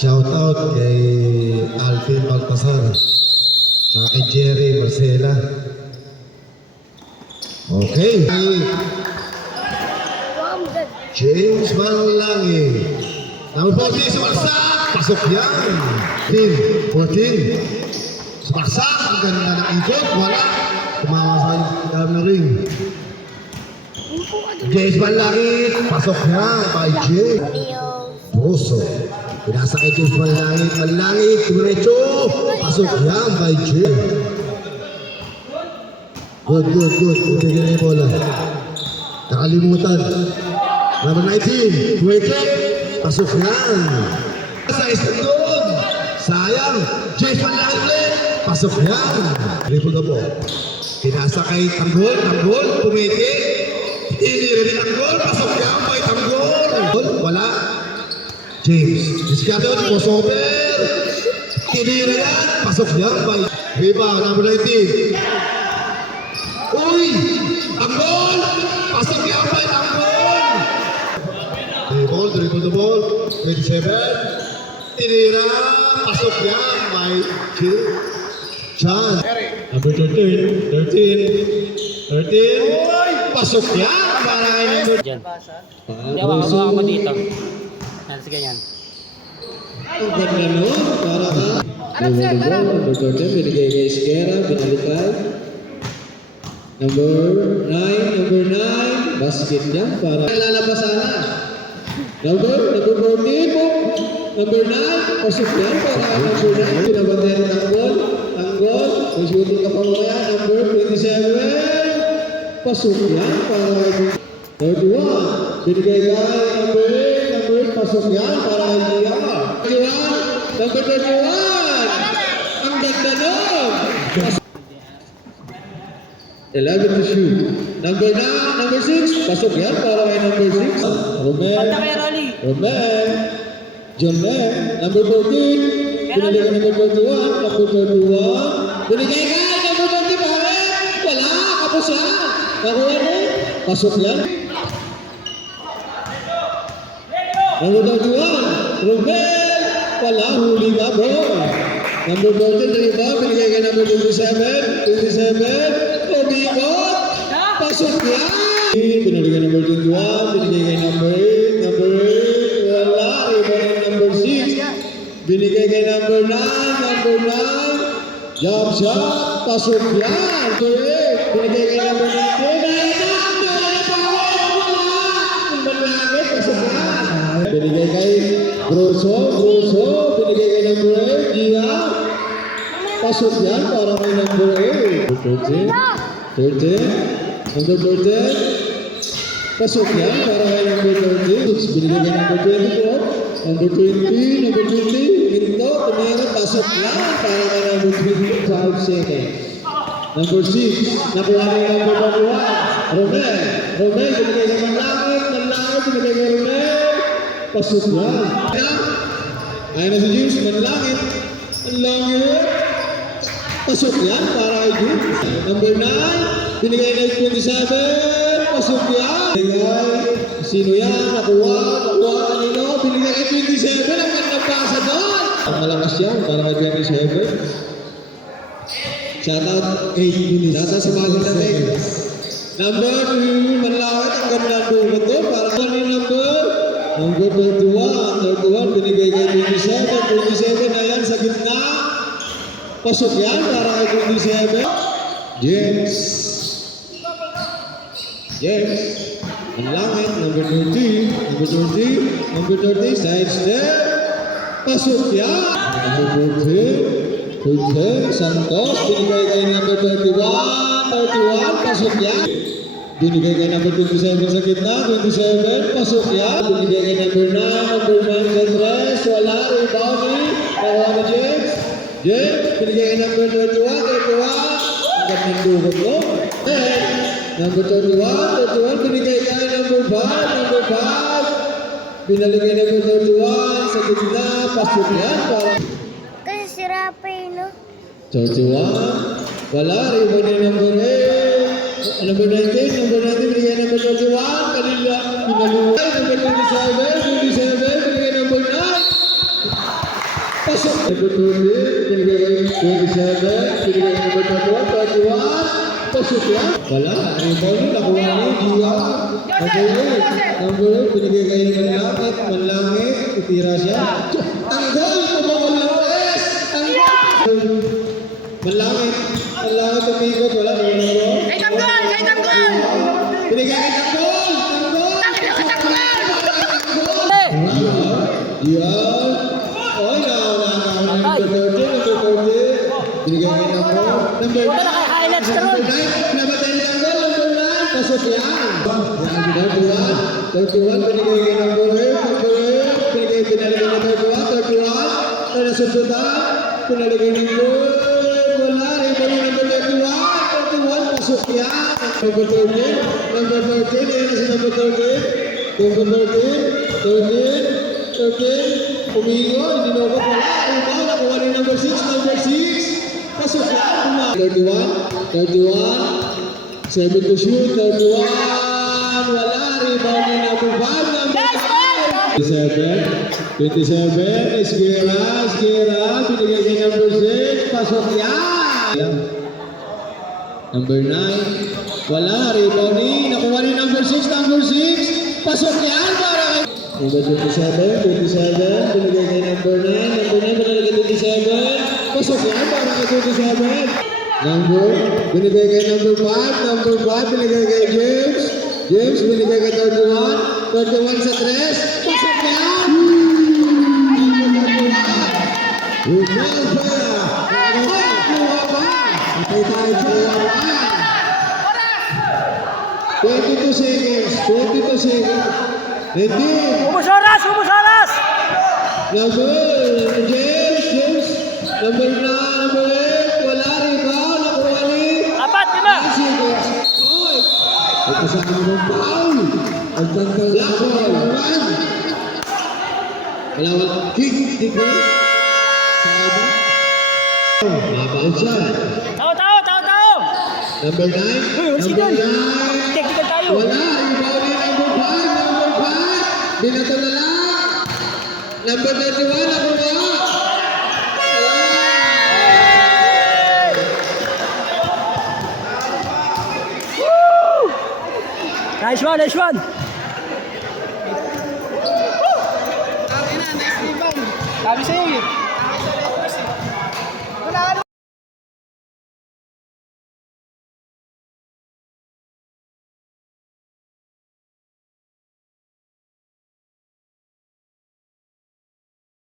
Shout out kay Alvin Baltasar. Saka kay Jerry Marcela. Okay. James Manlangi. Number 14 sa Marsak. Pasok yan. 14. Sa Marsak. Ang ganda ng ikot. Wala. Tumawa sa dalam na ring. James Manlangi. Pasok yan. By James Rosso. Pinasa kay James Manlangi. Manlangi. Tumirecho. Pasok yan. By James. Good. Hindi na yung bola. Nakalimutan. Number 19. Tuwekek. Pasok yan. Sa istandun. Sayang. James Manlangi ulit. Pasok yan. Triple na po. Pinasa kay Tanggol. Pumitik. Inirin Tanggol. Pasok yan. By Tanggol. Wala. James. Diskarte ulit. Crossover. Inirin yan. Pasok yan. By Rebound. Number 19. Uy! Tanggol! Pasok yan by Tanggol! Dribble the ball. 27. Tinira. Pasok yan by Chan. Number 13. Pasok yan para kay number. Diyan. Hindi ako mo dito. Yan, sige yan. Ang ganda nun. Para ka. Number 13. Binigay kay Esquera. Binalikan. Number 9, basket niya para lalabasan na. Number 14 po. Number 9, pasok yan para number 9. Pinabantay ng Tanggol. May shooting ka pa mamaya. Number 27, pasok yan para 31. Binigay ka number 8, pasok yan para Gia. 31, number 31. Ang ganda nun. 11 to shoot. Number 9, number 6. Pasok yan para kay number 6. Romel. John Len. Number 14. Binigay ka number 21. Number 21. Binigay ka number 25. Wala. Kapos yan. Nakuha mo. Pasok yan. Number 21. Romel. Wala. Huli nga bro. Number 14. Diba? Binigay ka number 27. Umikot! Pasok yan! Binigay kay number 21, binigay kay number 8, wala, iba na number 6. Binigay kay number 9, jump shot, pasok yan! Binigay kay number 19, binigay kay Grosso, binigay kay number 8, Gia. Pasok yan para kay number 8. 13. Number 13. Pasok yan para kay number 13. Binigay kay number 24. Number 20. Minto. Tumira. Pasok yan para kay number 20. 12 seconds. Number 6. Nakuha kay number 21. Romel. Binigay kay Manlangit. Binigay kay Romel. Pasok yan. Ayun na si James. Manlangit. Pasok yan para kay James. Number 9, binigay na 27, pasok yan. Binigay, sino yan? Nakuha kanino? Binigay kay 27, ang gandang pasa doon. Ang malakas yan para kay 27. Shout out 8 minutes. Shout out sa mga natin. Number 2, Manlangit, ang gandang dulo to. Para kay number 31, binigay kay 27 na yan sa gitna. Pasok yan para kay 27. James. Manlangit, number 30. Number 30, side step. Pasok yan. Number 30, Santos. Binigay kay number 31, pasok yan. Binigay kay number 27 sa gitna, 27, pasok yan. Binigay kay number 9, Andres. Wala, rebound. Nakuha ni James, binigay kay number 31. Ang gandang dugot mo. Number 31, binigay kay number 5. Binalik kay number 31 sa gitna, pasok yan. Kasi sira pa yun, no? 31, wala, rebound ni number 8. Number 19, binigay number 31. Kanila, binalik number 27, binigay number 9. Pasok. Number 20, binigay kay 27, binigay kay number 31, pasok yan. Wala, rebound yun, nakuha ni Gia. Number 8, binigay kay Manlangit, itira siya. Tanggol, tumawal ng press. Manlangit, umikot, wala, Kay Tanggol! Kay Tanggol! binigay kay Tanggol. Yan. Oh, number 30. Binigay kay number 9. Naka-highlights ka ron. Nabatay ni Tanggol, number 9. Pasok yan. Yan, 31. Binigay kay number 8. Binigay pinalagay ni 31. Na nasusundan. Pinalagay ni number. Wala. Rebound ni number 31. Pasok yan. Number 13. Number 13. Yan na si number 13. Number 13. Umigo, hindi na ako wala. Rebound, nakuha ni number 6. Number 6. Pasok yan. 31. 7 to shoot. 31. Wala. Rebound ni number 5. Number 5. 27. Esguera. Binigay kay number 6. Pasok yan. Number 9. Wala. Rebound ni. Nakuha ni number 6. Number 6. Pasok yan para kay number 27. Binigay kay number 9. Number 9. Binigay kay 27. Pasok yan para kay 27. Binigay kay number 5. Number 5. Binigay kay James. Binigay kay 31. 31 sa 3. Pasok yan. Ikaw pa. Kuha pa. Patay tayo kuha pa. 22 seconds. Ready? Ubus oras! Number James. Number 8. Wala rebound. Nakuha ni 4, 5. seconds. Oy! May kasama mong foul. Ang tantang laban. Wala. Kick. Sabi. Mabaan siya. Tao! Number 9. Number 9. Technical tayo. Wala. Rebound ni number 5. Binato na lang. Number 31. Nakuha. Nice one! Sabi sa'yo eh.